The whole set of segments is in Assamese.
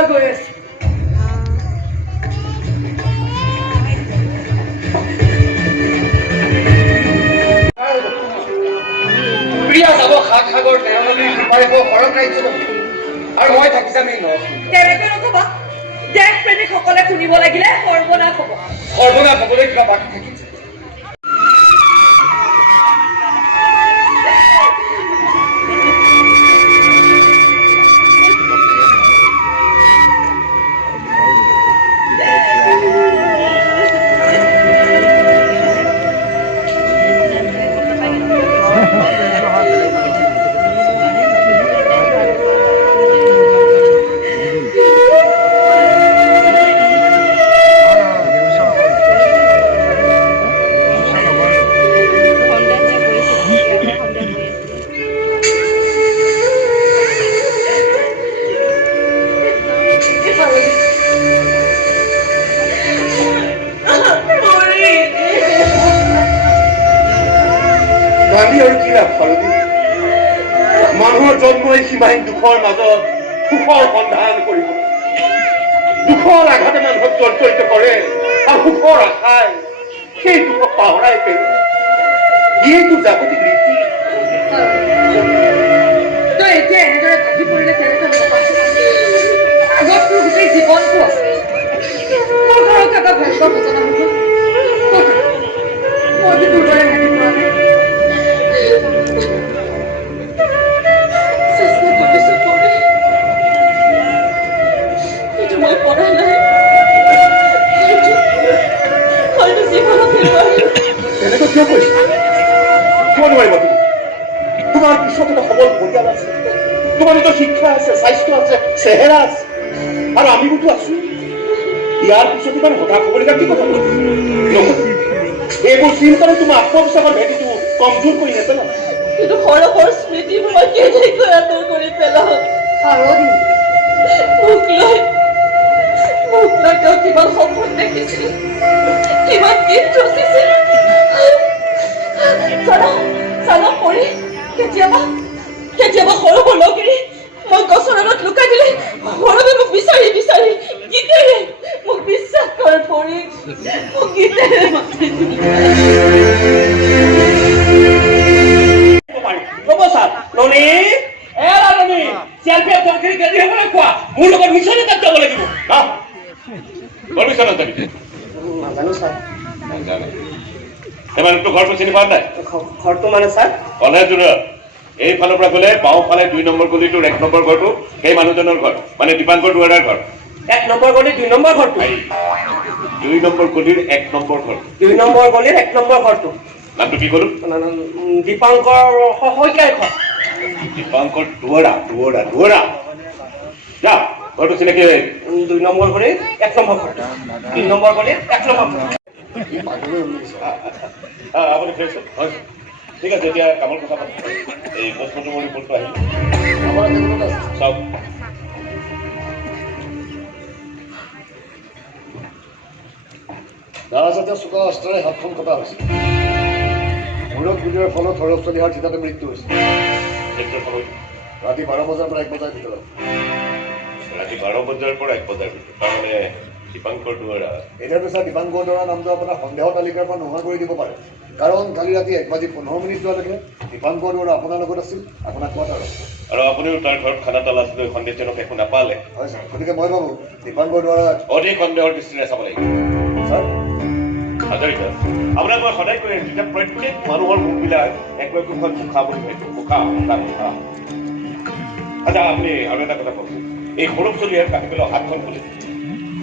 মই গৈ আছো প্ৰিয়া যাব সাগৰ দেওলী পাৰিব ঘৰত ৰাজ্য আৰু মই থাকি যাম তেনেকৈ নকবা দেশ প্ৰেমিকসকলে শুনিব লাগিলে সৰ্বনাশ হব সৰ্বনাশ হবলৈ কিবা বাকী থাকিছে মানুহৰ জন্মই সীমাহীন দুখৰ মাজত সুখৰ সন্ধান কৰিব দুখৰ আঘাতে মানুহক জৰ্জৰিত কৰে আৰু সুখৰ আশাই সেই দুখক পাহৰাই পেলায় এইটো জাগতিক ৰীতি তই এতিয়া এনেদৰে ভাগি পৰিলে কেনেকৈ আগত তোৰ গোটেই জীৱনটো আছে মোৰ ঘৰত এটা ভাগ্য ঘটনা হ'ব মইতো তোৰ দৰে ভাগি পৰা নাই কিয় কৈছে কিয় নোৱাৰিব তুমি তোমাৰ পিছত এটা সবল পৰিয়াল আছে তোমাৰ নিজৰ শিক্ষা আছে স্বাস্থ্য আছে চেহেৰা আছে আৰু আমিবোৰতো আছো ইয়াৰ পিছত ইমান হতাশ হ'বলগীয়া কি কথা এইবোৰ চিন্তাৰে তোমাৰ আত্মবিশ্বাসৰ ভেটিটো কমজোৰ কৰি নেপেলাও কিন্তু সৰহৰ স্মৃতিবোৰ মই কেনেকৈ আঁতৰ কৰি পেলাওঁ মোক লৈ তেওঁ কিমান সপোন দেখিছিল কিমান গীত ৰচিছিল চানক পৰি কেতিয়াবা সৰু লগিৰি মই গছৰ আগত লুকাই দিলে সৰবে মোক বিচাৰি বিচাৰি গীতেৰে মোক বিশ্বাস কৰ পৰি মোক গীতেৰে মাতি ৰ'ব ছাৰ ননী ননী চেল্ফি চৰকাৰী গাড়ী হ'বলৈ কোৱা মোৰ লগত মিছনে তাত যাব লাগিব পাৰ্মিশ্যন যাবি নাজানো ছাৰ নাজানে সেমানটো ঘৰটো চিনি পোৱা নাই ঘৰটো মানে ছাৰ কলেজৰ এইফালৰ পৰা গ'লে বাওঁফালে 2 নম্বৰ গলিটোৰ 1 নম্বৰ ঘৰটো সেই মানুহজনৰ ঘৰ মানে দীপাংকৰ দুৱাৰাৰ ঘৰ 1 নম্বৰ গলিৰ 2 নম্বৰ ঘৰটো 2 নম্বৰ গলিৰ 1 নম্বৰ ঘৰ 2 নম্বৰ গলিৰ 1 নম্বৰ ঘৰটো নামটো কি ক'লো দীপাংকৰ শইকীয়াৰ ঘৰ দীপাংকৰ দুৱাৰা যা ঘৰটো চিনাকি 2 নম্বৰ গলিৰ 1 নম্বৰ ঘৰ 2 নম্বৰ গলিৰ 1 নম্বৰ ঘৰ আপুনি ফ্ৰেছ হয় ঠিক আছে এতিয়া কামৰ কথা পাতি এই পষ্টমৰ্টমৰ ৰিপৰ্টটো আহিল চাওক দাৰাজাতীয় চোকা অস্ত্ৰৰে হাতখন কটা হৈছে মূৰত গুলিৰ ফলত সৌৰভ চলিহাৰ থিতাতে মৃত্যু হৈছে ৰাতি 12 বজাৰ পৰা 1 বজাৰ ভিতৰত ৰাতি 12 বজাৰ পৰা 1 বজাৰ ভিতৰত তাৰমানে দীপাংকৰ দুৱাৰা এতিয়া পিছত দীপাংকৰ দুৱাৰা নামটো আপোনাৰ সন্দেহ তালিকাৰ পৰা নোহোৱা কৰি দিব পাৰে কাৰণ কালি ৰাতি 1:15 যোৱালৈকে দীপাংকৰ দুৱাৰা আপোনাৰ লগত আছিল আপোনাক কোৱাত আৰু আপুনিও তাৰ ঘৰত খানা তালাচ লৈ সন্দেহজনক একো নাপালে হয় ছাৰ গতিকে মই ভাবোঁ দীপাংকৰ দুৱাৰা অধিক সন্দেহৰ দৃষ্টিৰে চাব লাগিব ছাৰ হাজৰিকা আপোনাক মই সদায় কৈ আছোঁ যে প্ৰত্যেক মানুহৰ মুখবিলাক একোখন মুখা বুলি ভাবিব মুখা আচ্ছা আপুনি আৰু এটা কথা কওকচোন এই সৌৰভ চলিহাৰ কাটি পেলাই হাতখন খুলি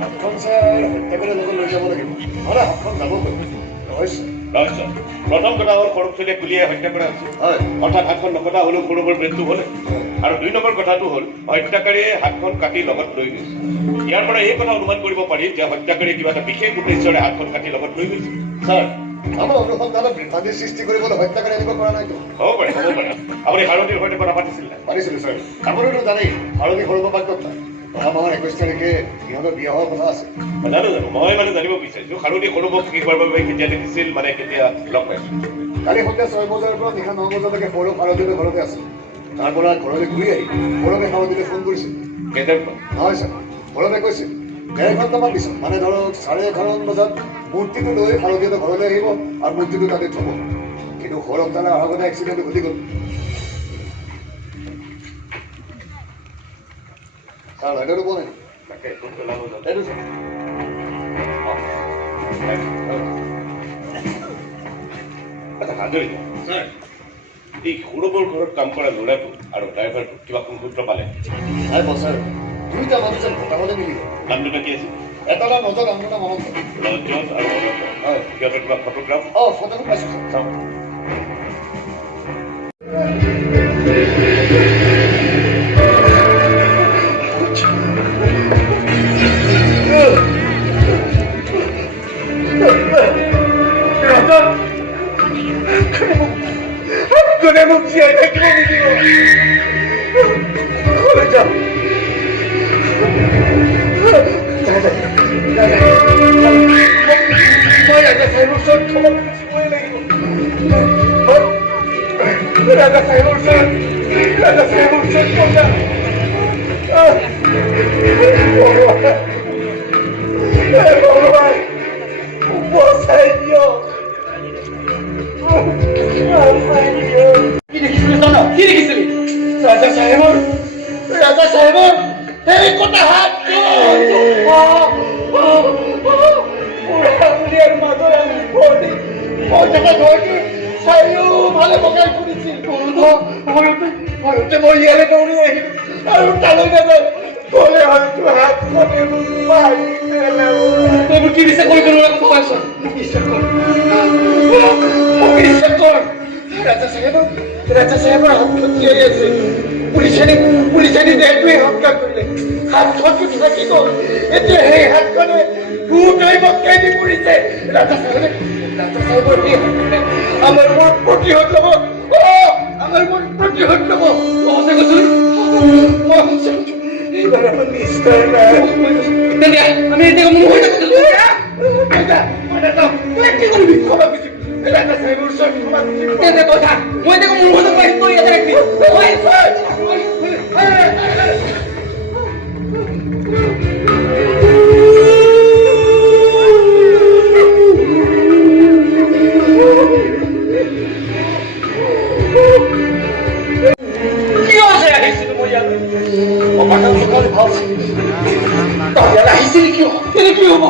হাতখন ছাৰ হত্যাকাৰীৰ লগত লৈ যাব লাগিব নহ'লে হাতখন যাব ৰহস্য প্ৰথম কথা হ'ল সৌৰভ চলিহাক গুলীয়াই হত্যা কৰা হৈছে হয় অৰ্থাৎ হাতখন নকটা হ'লেও সৌৰভৰ মৃত্যু হ'লে আৰু 2 নম্বৰ কথাটো হ'ল হত্যাকাৰীয়ে হাতখন কাটি লগত লৈ গৈছে ইয়াৰ পৰা এই কথা অনুমান কৰিব পাৰি যে হত্যাকাৰীয়ে কিবা এটা বিশেষ উদ্দেশ্যৰে হাতখন কাটি লগত লৈ গৈছে ছাৰ আমাৰ অনুসন্ধানত বিভ্ৰান্তিৰ সৃষ্টি কৰিবলৈ হত্যাকাৰী আনিব পৰা নাইতো হ'ব পাৰে আপুনি হাৰতিৰ সৈতে কথা পাতিছিল নাই পাৰিছিলোঁ ছাৰ আপুনিতো জানেই হাৰতি সৰু বাক্যত অহা মাহৰ 21 তাৰিখে ইহঁতৰ বিয়া হোৱাৰ কথা আছে জানো মই মানে জানিব বিচাৰিছোঁ হাৰতি সৰুবক শিকোৱাৰ বাবে কেতিয়া দেখিছিল মানে কেতিয়া লগ পাইছিল কালি সন্ধিয়া 6 বজাৰ পৰা নিশা 9 বজালৈকে সৌৰভ হাৰতিৰ ঘৰতে আছিল তাৰ পৰা ঘৰলৈ ঘূৰি আহি সৌৰভে হাৰতিলৈ ফোন কৰিছিল কেইটাৰ নহয় ছাৰ ঘৰতে কৈছিল 1.5 ঘণ্টামান পিছত মানে ধৰক 11:30 বজাত মূৰ্তিটো লৈ শাৰদীয়তে ঘৰলৈ আহিব আৰু মূৰ্তিটো তাতে থব কিন্তু সৌৰভ দালে অহাৰ আগতে এক্সিডেণ্ট ঘটি গ'ল ছাৰ লাইটাৰটো পোৱা নাই তাকে ফোন পেলাব এইটো ছাৰ আচ্ছা হাজৰিকা ছাৰ এই সৌৰভৰ ঘৰত কাম কৰা ল'ৰাটো আৰু ড্ৰাইভাৰটো কিবা কোন সূত্ৰ পালে নাই ছাৰ দুইটা মানুহ যেন হতাহতে মিলিব নাম দুটা কি আছিল এটা নাম নজৰ আন দুটা মনত ৰঞ্জন আৰু অনন্ত হয় সিহঁতৰ কিবা ফটোগ্ৰাফ ফটোটো পাইছোঁ ছাৰ চাওক কোনে মোক জীয়াই থাকিব নিদিব যাওঁ মই ৰাজা চাহেবৰ ওচৰত খবৰ খুজিবই লাগিব ৰাজা চাহেবৰ ওচৰত কথা ভগৱান বচাই দিয়ক কি দেখিছিলি জান কি দেখিছিলি ৰাজা চাহেবৰ এই কথা হাত উলিয়াৰ মাজৰ চাৰিওফালে বগাই ফুৰিছিল ভয়তে মই ইয়ালৈ দৌৰি আহিলো আৰু তালৈ নাযায় গ'লে হয়তো হাতখনে মোক মাৰি পেলাব কি দিছে কৈ পেলোৱাৰ কথা কৈছ মোক বিশ্বাস কৰ ৰাজা চাহেবৰ হাতখন জীয়াই আছে পুলিচে দেহটোৱে হত্যা কৰিলে হাতখনটো থাকি গ'ল এতিয়া সেই হাতখনে ভূতৈ মক্কাই দি পৰিছে ৰাজা চাহেবৰ এই হাতখনে আমাৰ মোৰ প্ৰতিশোধ ল'ব আমাৰ মোৰ প্ৰতিশোধ ল'ব সঁচা কৈছো এইবাৰ আমাৰ নিশ্চয় নাই আমি এতিয়া মোৰ হৈ থাকো তই কি কৰিবি ক্ষমা খুজিবি ৰাজা চাহেবৰ ওচৰত ক্ষমা খুজিবি কথা মই এতিয়া মোৰ হৈ থাকো ইয়াতে ৰাখিবি আহিছিলি কিয় এনে কি হ'ব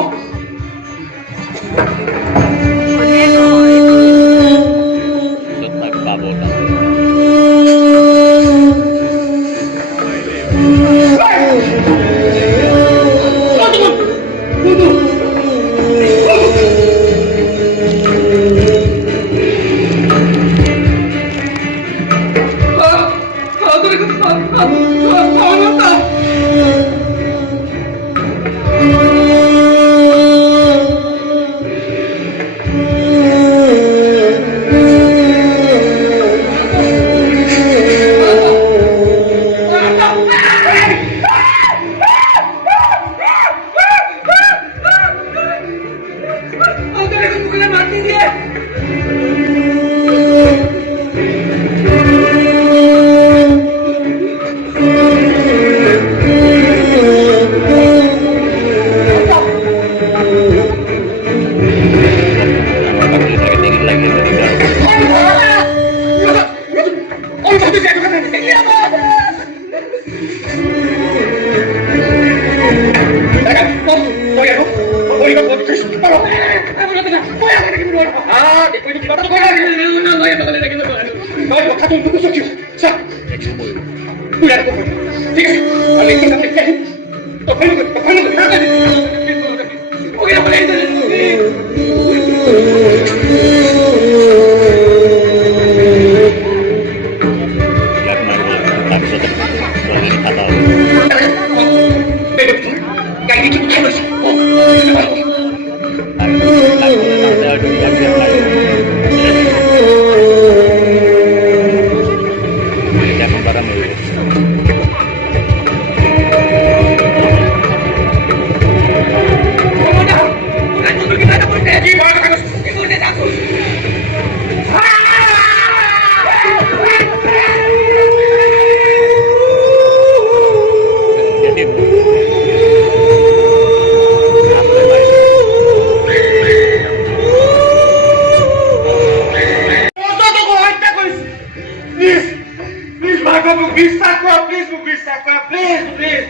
প্লিজ প্লিজ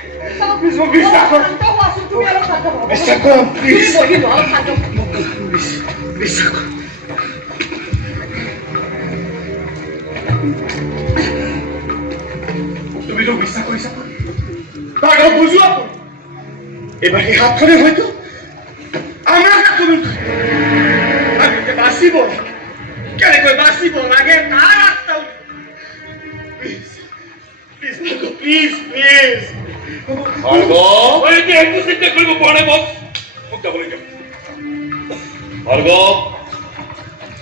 প্লিজ মোক বিশ্বাস কৰ শান্ত হোৱাচোন, তুমি অলপ শান্ত হোৱা। বিশ্বাস কৰ প্লিজ তুমি বহি লোৱা, অলপ শান্ত হোৱা। বিশ্বাস কৰ তুমি তো বিশ্বাস কৰিছা তাক বুজোৱা এবাৰ সেই হাতখনে হয়তো আমাৰ আক্ৰমণ কৰে আমি বাচিব কেনেকৈ বাচিব লাগে তাৰ ৰাস্তা প্লিজ প্লিজ প্লিজ প্লিজ এতিয়া একো চিন্তা কৰিব পৰা নাই বছ মোক যাবলৈ দিয়ক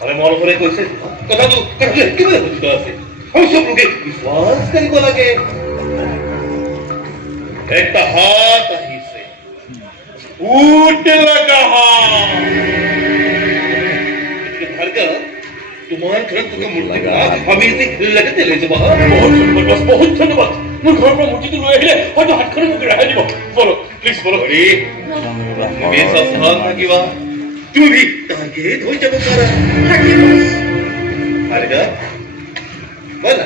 আরে মনে কৈছে কথাটো কিভাবে বুঝিত আছে আমি সব লোকে বিশ্বাস কৰিব লাগে একটা হাত আহিছে উঠে লাগা হাত ভার্গব তোমার ঘর তোকে মন লাগা আমি এতে লাগাতে লৈ যাব বহুত ধন্যবাদ মোৰ ঘৰৰ পৰা মুঠিটো লৈ আহিলে হয়তো হাতখনে মোক ৰেহাই দিব বলো প্লিজ বলো হৰি তুমি সস্তান থাকিবা তুমি তাকে ধৈ যাব পাৰা থাকিব ভাৰ্গব বলা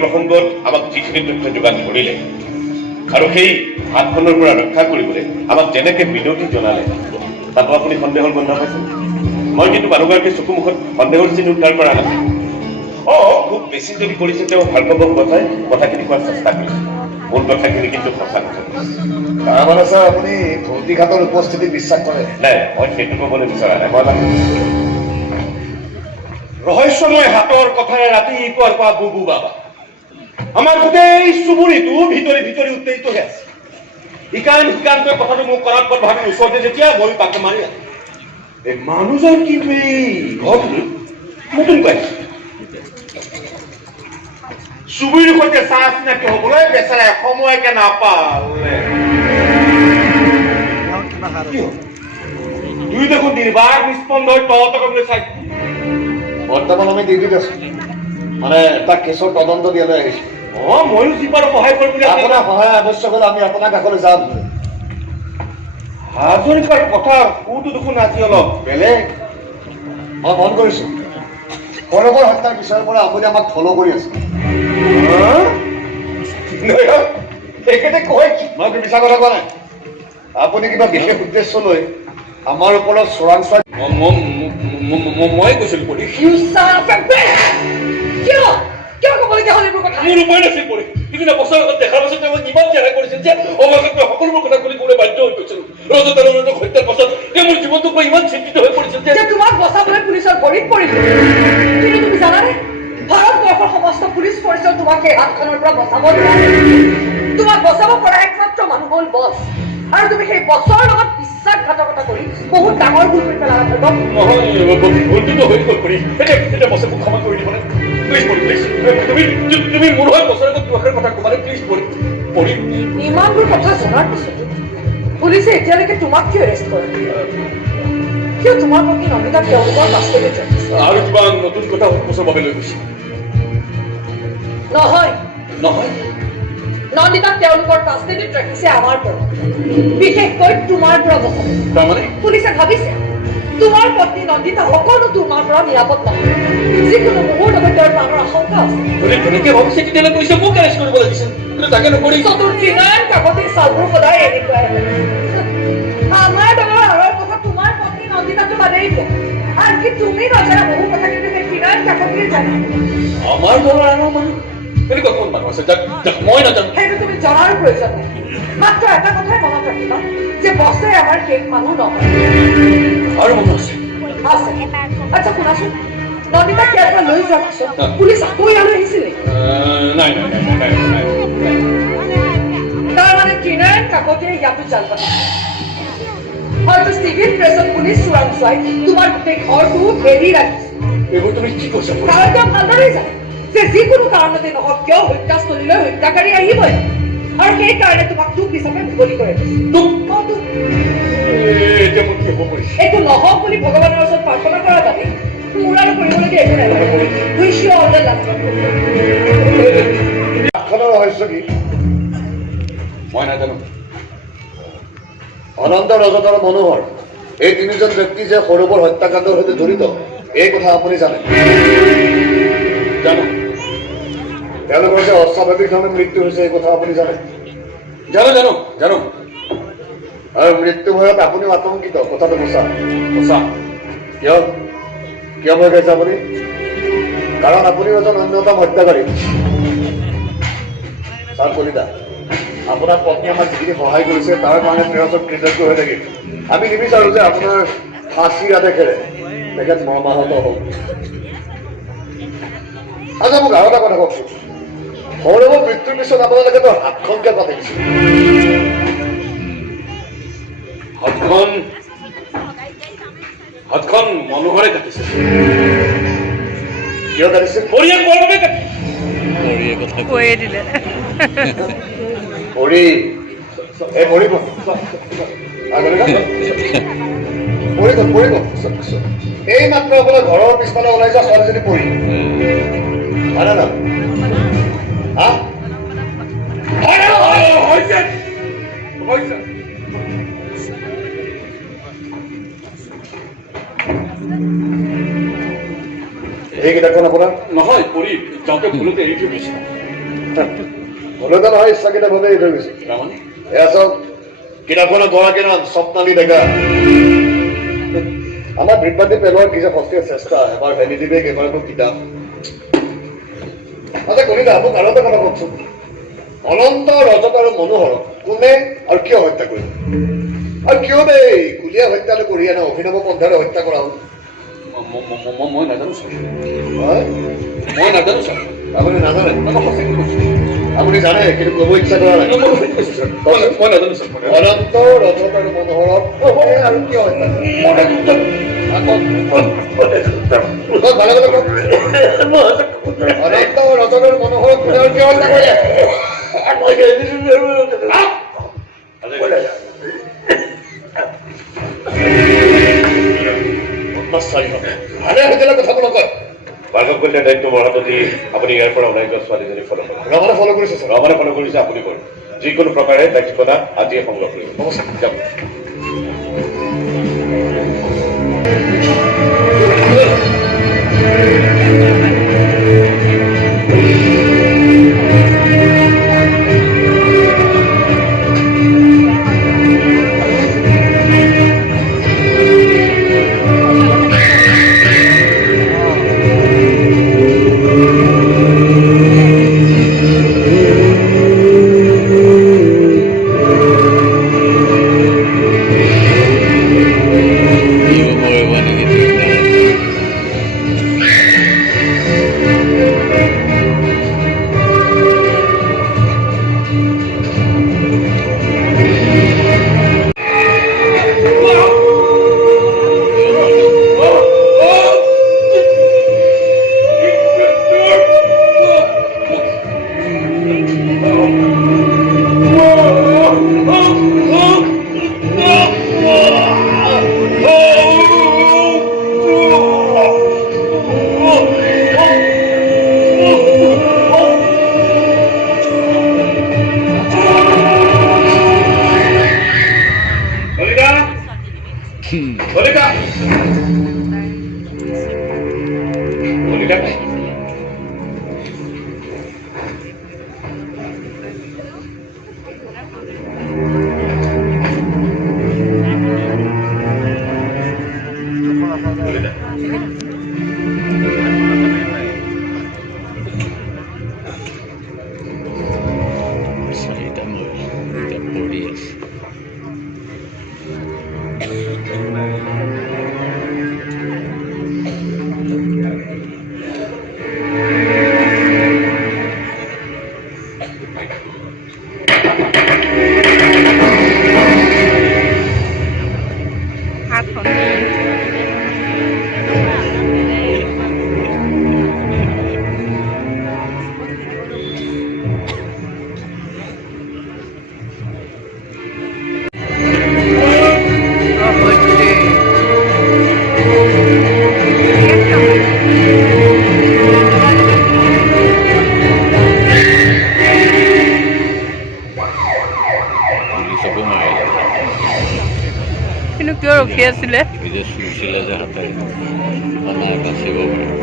প্ৰসংগত আমাক যিখিনি তথ্য যোগান ধৰিলে আৰু সেই হাতখনৰ পৰা ৰক্ষা কৰিবলৈ আমাক যেনেকে বিনতি জনালে তাতো আপুনি সন্দেহৰ গন্ধ পাইছে মই কিন্তু মানুহগৰাকীৰ চকুমুখত সন্দেহৰ চিন উদ্ধাৰ কৰা নাই খুব বেছি যদি কৰিছে তেওঁ ভাৰ্গৱক বচাই কথাখিনি কোৱাৰ চেষ্টা কৰিছে মূল কথাখিনি কিন্তু সঁচা কথা তাৰমানে ছাৰ আপুনি ধৌতিঘাটৰ উপস্থিতি বিশ্বাস কৰে নাই মই সেইটো ক'বলৈ বিচৰা নাই মই ৰহস্যময় হাতৰ কথাৰে ৰাতিপুৱাৰ পৰা বুবু বাবা আমাৰ গোটেই চুবুৰীটো ভিতৰি ভিতৰি উত্তেজিত হৈ আছে ইকান সিকানকৈ কথাটো মোক কৰাত পৰ ভাবি ওচৰতে যেতিয়া মই তাকে মাৰি আছো এই মানুহজন কিন্তু এই ঘৰটো নতুন পাইছে চুবুৰীৰ সৈতে চাহ চিনাকি হ'বলৈ বেচাৰা সময়কে নাপালে দুই দেখোন নিৰ্বাক নিষ্পন্দ হৈ তহঁতকলৈ চাইছো বৰ্তমান আমি ডিউটিত আছো মানে এটা কেছৰ তদন্ত দিয়ালৈ আহিছো ময়ো যি পাৰো সহায় কৰিম বুলি আপোনাৰ সহায় আৱশ্যক হ'লে আমি আপোনাৰ কাষলৈ যাম হাজৰিকাৰ কথা সুৰটো দেখোন আজি অলপ বেলেগ মই মন কৰিছো সৰবৰ হত্যাৰ পিছৰ পৰা আপুনি আমাক ফল' কৰি আছে তেখেতে কয় কি মই মিছা কথা কোৱা নাই আপুনি কিবা বিশেষ উদ্দেশ্য লৈ আমাৰ ওপৰত চোৰাংচোৱা মই কৈছিলো পৰি কিয় ক'বলগীয়া হ'ল এইবোৰ কথা মোৰ উপায় নাছিল পৰি কিন্তু বছৰ আগত দেখাৰ পাছত তেওঁ ইমান জেৰাই কৰিছিল যে অৱশেষত মই সকলোবোৰ কথা খুলি ক'বলৈ বাধ্য হৈ গৈছিলো ৰজতাৰণক হত্যাৰ পাছত তেওঁ মোৰ জীৱনটোক মই ইমান চিন্তিত হৈ পৰিছিল যে তোমাক বচাবলৈ পুলিচৰ ভৰিত পৰিলো কিন্তু তুমি জানানে ভাৰতবৰ্ষৰ সমস্ত পুলিচ ফৰ্চৰ তোমাক এই হাতখনৰ পৰা বচাব নোৱাৰে তোমাক বচাব পৰা একমাত্ৰ মানুহ হ'ল বছ আৰু তুমি সেই বছৰ লগত বিশ্বাসঘাতকতা কৰি বহুত ডাঙৰ ভুল কৰি পেলালা ভুলটোতো হৈ গ'ল পৰি এতিয়া বছে মোক ক্ষমা কৰি দিবনে প্লিজ পৰি প্লিজ তুমি মোৰ হৈ বছৰ আগত দুআষাৰ কথা ক'বানে প্লিজ পৰি ইমানবোৰ কথা জনাৰ পিছত পুলিচে এতিয়ালৈকে তোমাক কিয় এৰেষ্ট কৰে কিয় তোমাৰ প্ৰতি নমিতাক তেওঁলোকৰ কাষ্টডিত ৰাখিছে আৰু কিবা নতুন কথা বছৰ বাবে লৈ গৈছে নহয় নহয় নন্দিতাক তেওঁলোকৰ কাষ্টডিত ৰাখিছে আমাৰ পৰা বিশেষকৈ তোমাৰ পৰা বচাব তাৰমানে পুলিচে ভাবিছে তোমাৰ পত্নী নন্দিতা সকলো তোমাৰ পৰা নিৰাপদ নহয় যিকোনো মুহূৰ্ততে তেওঁৰ প্ৰাণৰ আশংকা আছে তেনেকে ভাবিছে তেতিয়াহ'লে কৈছে মোক এৰেষ্ট কৰিব লাগিছিল কিন্তু তাকে নকৰি চতুৰ্থিনাৰায়ণ কাকতিৰ চালবোৰ সদায় এনেকুৱাই আমাৰ দলৰ আঁৰৰ কথা তোমাৰ পত্নী নন্দিতাটো বাদেই দিয়া আনকি তুমি নজনা বহু কথা কিন্তু সেই ত্ৰিনাৰায়ণ কাকতিয়ে জানে আমাৰ দলৰ আঁৰৰ মানুহ এনেকুৱা কোন মানুহ আছে যাক মই নাজানো সেইটো তুমি জনাৰ প্ৰয়োজন নাই মাত্ৰ এটা কথাই মনত ৰাখিবা যে বছে আমাৰ শেষ মানুহ নহয় আৰু মনত আছে আছে আচ্ছা শুনাচোন নন্দিতাক ইয়াৰ পৰা লৈ যোৱাৰ পিছত পুলিচ আকৌ ইয়ালৈ আহিছিল নেকি নাই তাৰ মানে ট্ৰেইনাৰ কাকতে ইয়াতো জাল পাতিছে হয়তো চিভিল প্ৰেছত পুলিচ চোৱাই তোমাৰ গোটেই ঘৰটো ঘেৰি ৰাখিছে এইবোৰ তুমি কি কৈছা কাৰণটো ভালদৰে জানে যে যিকোনো কাৰণতে নহওক কিয় হত্যাস্থলীলৈ হত্যাকাৰী আহিবই আৰু সেইকাৰণে তোমাক তোক হিচাপে মুকলি কৰে এতিয়া মই কি হ'ব কৰিছে এইটো নহওক বুলি ভগৱানৰ ওচৰত প্ৰাৰ্থনা কৰাৰ বাবে মোৰ আৰু কৰিবলগীয়া একো নাই which you all the luck আখ্যানৰ ৰহস্য কি মই নাজানো অনন্ত ৰজত আৰু মনোহৰ এই তিনিজন ব্যক্তি যে সৌৰভৰ হত্যাকাণ্ডৰ সৈতে জড়িত এই কথা আপুনি জানে জানো তেওঁলোকৰ যে অস্বাভাৱিক ধৰণে মৃত্যু হৈছে এই কথা আপুনি জানে জানো আৰু মৃত্যু ভয়ত আপুনিও আতংকিত কথাটো সঁচা কিয় ভয় খাইছে আপুনি কাৰণ আপুনিও এজন অন্যতম হত্যাকাৰী ছাৰ কলিতা আপোনাৰ পত্নী আমাক যিখিনি সহায় কৰিছে তাৰ কাৰণে তেওঁৰ ওচৰত কৃতজ্ঞ হৈ থাকিম আমি নিবিচাৰো যে আপোনাৰ ফাঁচীৰ আদেশেৰে তেখেত মৰ্মাহত হওক আচ্ছা মোক আৰু এটা কথা কওকচোন সৌৰভৰ মৃত্যুৰ পিছত আপোনালোকে তো হাতখন কিয় কাটি দিছিল হাতখন মনোহৰে কাটিছে কিয় কাটিছিল পৰিয়াল বৰ বাবে কাটিছে কৈয়ে দিলে পৰি এই পৰিব এই মাত্ৰ আপোনাৰ ঘৰৰ পিছফালে ওলাই যোৱা ছোৱালীজনী পৰি হয় না এই কিতাপখন আপোনাৰ নহয় পৰি যাওঁতে ভুলতে এৰি থৈ গৈছে ভুলতে নহয় ইচ্ছাকৃতভাৱে এৰি থৈ গৈছে এয়া চাওক কিতাপখনৰ গৰাকীৰ নাম স্বপ্নালী ডেকা আমাৰ বিভ্ৰান্তি পেলোৱাৰ কি যে সস্তীয়া চেষ্টা এবাৰ ভেলি দিবে এবাৰতো কিতাপ আচ্ছা কলিতা মোক আৰু এটা কথা কওকচোন অনন্ত ৰজত আৰু মনোহৰক কোনে আৰু কিয় হত্যা কৰিব আৰু কিয় এই কুলীয়া হত্যালৈ কৰি আনে অভিনৱ পন্থাৰে হত্যা কৰা হ'ল মই নাজানো ছাৰ হয় মই নাজানো ছাৰ আপুনি নাজানে আপুনি জানে কিন্তু ক'ব ইচ্ছা কৰা নাই মই নাজানো ছাৰ অনন্ত ৰজত আৰু মনোহৰক আৰু কিয় হত্যা ভালে ভালে কওক অনন্ত ৰজত আৰু মনোহৰক কোনে আৰু কিয় হত্যা কৰে ভালে হৈছিলে কথাটো নকয় বাৰ্গৱ কল্যাণ দায়িত্ব বঢ়াটো দি আপুনি ইয়াৰ পৰা ওলাই যোৱা ছোৱালীজনী ফল ৰমানে ফল' কৰিছে ছাৰ ৰমানে ফল কৰিছে আপুনি কৰক যিকোনো প্ৰকাৰে তাইৰ ঠিকনা আজিয়ে সংগ্ৰহ কৰিব যাব ৰখি আছিলে যে চুইছিলে যে হাতে নাই বাচিব পাৰে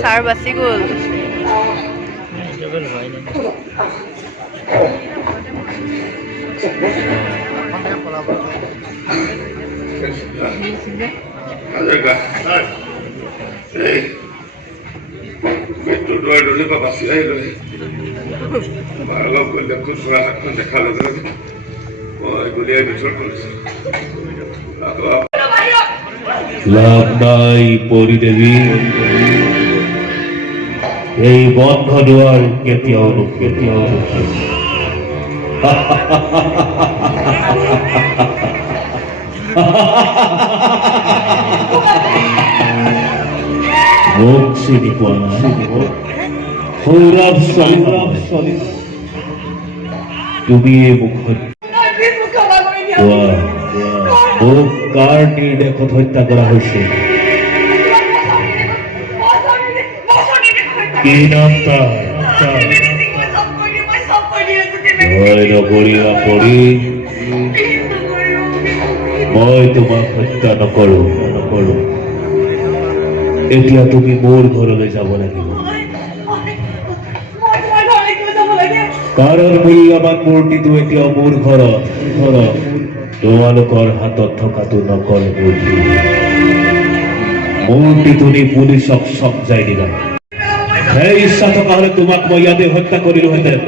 ছাৰ বাচি গ'ল লাভ নাই পৰিদেৱী এই বন্ধ দুৱাৰ কেতিয়াও মোক চিনি পোৱা নাই সৌৰভ চলি তুমি এই মুখত মোক কাৰ নিৰ্দেশত হত্যা কৰা হৈছে কি নাম তাৰ ভয় নকৰিবা পৰি মই তোমাক হত্যা নকৰো এতিয়া তুমি মোৰ ঘৰলৈ যাব লাগিব কাৰণ মূল্যৱান মূৰ্তিটো এতিয়াও মোৰ ঘৰত তোমালোকৰ হাতত থকাটো নকল মূৰ্তিটো নি পুলিচক চমজাই দিবা সেই ইচ্ছা থকা হলে তোমাক মই ইয়াতে হত্যা কৰিলোহেঁতেন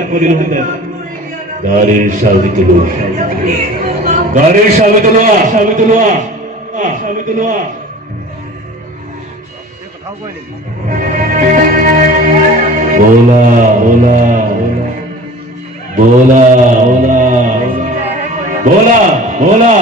গাড়ীৰ চাবি তোলোৱা বলা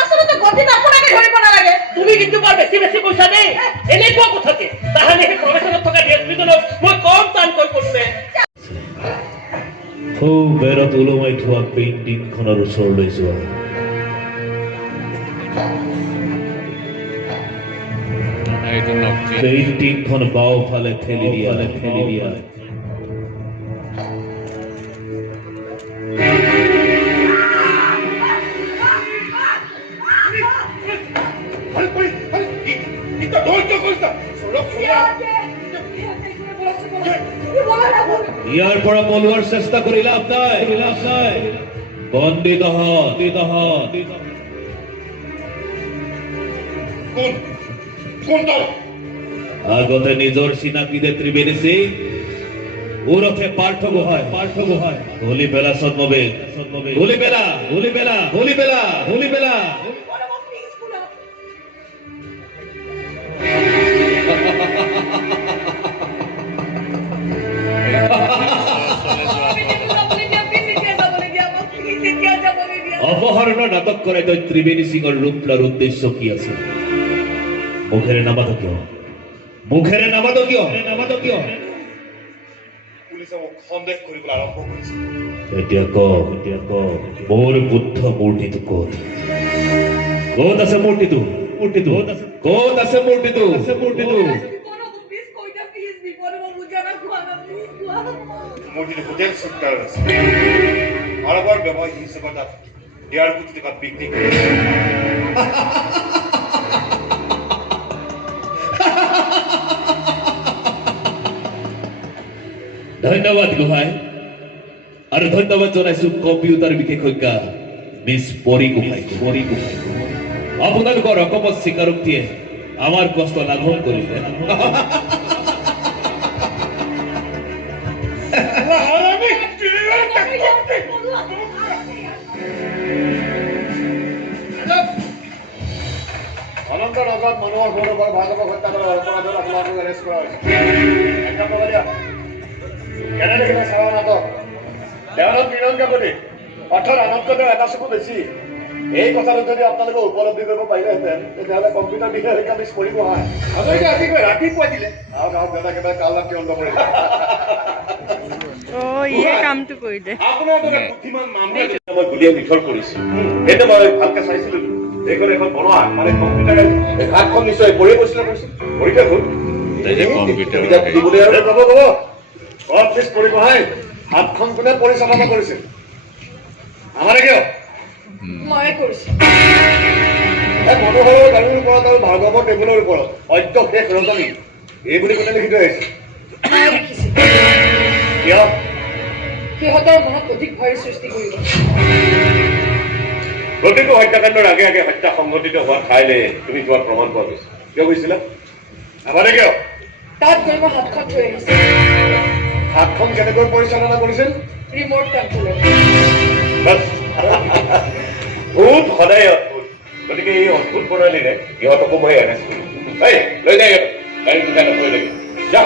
আচলতে গতিত আপোনাকে ধৰিব নালাগে তুমি কিন্তু বৰ বেছি কৈছা দেই এনেকুৱা কথাতে তাহানি সেই প্ৰৱেশনত থকা ব্যক্তিজনক মই কম টানকৈ ক'লোনে খুব বেৰত ওলোমাই থোৱা পেইণ্টিংখনৰ ওচৰলৈ যোৱা পেইণ্টিংখন বাওঁফালে ঠেলি দিয়া ইয়াৰ পৰা পলোৱাৰ চেষ্টা কৰি লাভ নাই বন্দী আগতে নিজৰ চিনাকি ত্ৰিবেণী সিং ওৰফে পাৰ্থ গোহাই হোলি বেলা সদমবে হোলি বেলা অপহৰণৰ নাটক কৰাই তই ত্ৰিবেণী সিঙৰ ৰূপ লোৱাৰ উদ্দেশ্য কি আছে মুখেৰে নামাত কিয় পুলিচে মোক সন্দেহ কৰিবলৈ আৰম্ভ কৰিছে এতিয়া ক মোৰ বুদ্ধ মূৰ্তিটো ক'ত আছে মূৰ্তিটো মূৰ্তিটো হোটেল চিত্ৰৰ আছে আৰবৰ ব্যৱসায়ী হিচাপে তাত 1.5 কোটি টকা বিক্ৰী কৰিছে ধন্যবাদ গোহাই আৰু ধন্যবাদ জনাইছো কম্পিউটাৰ বিশেষজ্ঞ মিছ পৰি গোহাই আপোনালোকৰ ৰকমত স্বীকাৰোক্তিয়ে আমাৰ কষ্ট লাঘৱ কৰিলে অনন্ত নগৰত মানুহৰ ঘৰৰ ভাগৱত হত্যা কৰাৰ অপৰাধত আপোনালোকক এৰেষ্ট কৰা হৈছে কেনে দেখিলে চাৱা নাটক দেৱানত বিনন কাকতি অৰ্থৰ আনন্দৰ এটা চকু বেছি এই কথাটো যদি আপোনালোকে উপলব্ধি কৰিব পাৰিলেহেঁতেন তেতিয়াহ'লে কম্পিউটাৰ বিশেষজ্ঞ মিছ পৰিব হয় ৰাতিপুৱা দিলে গাঁৱত কেইটা কাল ৰাতি অন্ত কৰিলে কামটো কৰিলে আপোনাৰ দৰে বুদ্ধিমান মামলা মই গুলিয়াই নিথৰ কৰিছো সেইটো মই ভালকে চাইছিলো এইখন এখন বনোৱা মানে কম্পিউটাৰ হাতখন নিশ্চয় পঢ়ি গৈছিলে কৈছিল পৰীক্ষা হ'ল কম্পিউটাৰ দিবলৈ আৰু ক'ব প্লিজ কৰি বহাই হাতখন কোনে পৰিচালনা কৰিছিল আমাৰে কিয় ময়ে কৰিছো মনোহৰৰ গাড়ীৰ ওপৰত আৰু ভাৰ্গৱৰ টেবুলৰ ওপৰত সত্য শেষ ৰজনী এই বুলি কোনে লিখি থৈ আহিছে ময়ে লিখিছো কিয় সিহঁতৰ মনত অধিক ভয় সৃষ্টি কৰিব প্ৰতিটো হত্যাকাণ্ডৰ আগে আগে হত্যা সংঘটিত হোৱা ঠাইলৈ তুমি যোৱাৰ প্ৰমাণ পোৱা গৈছে কিয় গৈছিলা আমাৰে কিয় তাত গৈ মই হাতখন থৈ আহিছো হাতখন কেনেকৈ পৰিচালনা কৰিছিল ৰিম'ট কণ্ট্ৰলৰ বাছ ভূত সদায় অদ্ভুত গতিকে এই অদ্ভুত প্ৰণালীৰে ইহঁতকো মই এৰেষ্ট কৰিম এই লৈ যায় ইহঁতক গাড়ী দুটা নকৰিলে যা